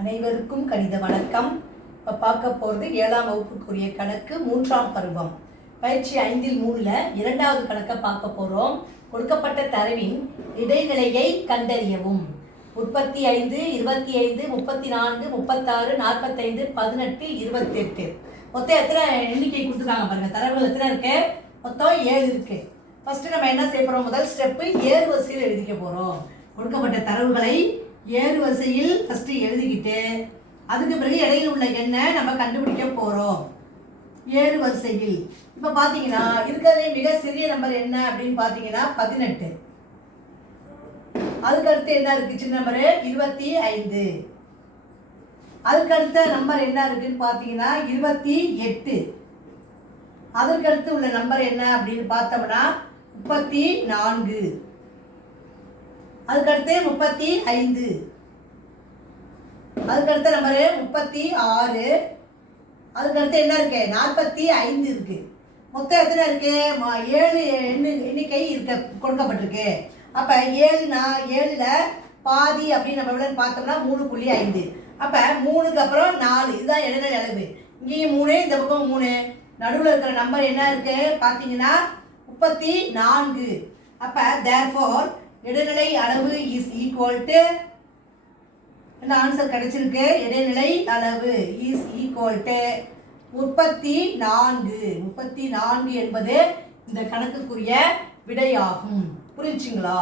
அனைவருக்கும் கணித வணக்கம். இப்போ பார்க்க போகிறது 7ஆம் வகுப்புக்குரிய கணக்கு 3ஆம் பருவம் பயிற்சி 5-3 இரண்டாவது கணக்கை பார்க்க போகிறோம். கொடுக்கப்பட்ட தரவின் இடைநிலையை கண்டறியவும். 35, 25, 34, 36, 45, 18, 28 மொத்தம் எத்தனை எண்ணிக்கை கொடுத்துருக்காங்க பாருங்கள். தரவுகள் எத்தனை இருக்கு? மொத்தம் 7 இருக்குது. ஃபஸ்ட்டு நம்ம என்ன செய்ய போகிறோம்? முதல் ஸ்டெப்பு ஏறுவரிசையில் எழுதிக்க போகிறோம். கொடுக்கப்பட்ட தரவுகளை ஏறுவரிசையில் ஃபஸ்ட்டு எழுதிக்கிட்டு அதுக்கு பிறகு இடையில் உள்ள எண்ணை நம்ம கண்டுபிடிக்க போகிறோம். ஏறுவரிசையில் இப்போ பார்த்தீங்கன்னா இருக்கிறதே மிக சிறிய நம்பர் என்ன அப்படின்னு பார்த்தீங்கன்னா 18. அதுக்கடுத்து என்ன இருக்குது? சின்ன நம்பரு 25. அதுக்கடுத்த நம்பர் என்ன இருக்குன்னு பார்த்தீங்கன்னா 28. அதற்கடுத்து உள்ள நம்பர் என்ன அப்படின்னு பார்த்தோம்னா 34. அதுக்கடுத்து 35. அதுக்கடுத்த நம்பரு 36. அதுக்கடுத்து என்ன இருக்கு? 45 இருக்கு. மொத்தம் எத்தனை இருக்கு? 7 எண்ணிக்கை இருக்க கொடுக்கப்பட்டிருக்கு. அப்போ 7ல் பாதி அப்படின்னு நம்ம எவ்வளோன்னு பார்த்தோம்னா 3.5. அப்போ 3க்கு அப்புறம் 4, இதுதான் இடைநிலை அளவு. இங்கேயும் 3, இந்த பக்கம் 3. நடுவில் இருக்கிற நம்பர் என்ன இருக்கு பார்த்தீங்கன்னா 34. அப்போ therefore இடைநிலை அளவு இஸ் ஈக்குவல் டு என்ன ஆன்சர் கிடைச்சிருக்கு? இடைநிலை அளவு இஸ் ஈக்குவல் டு 34. 34 என்பது இந்த கணக்குக்குரிய விடையாகும். புரிஞ்சுங்களா?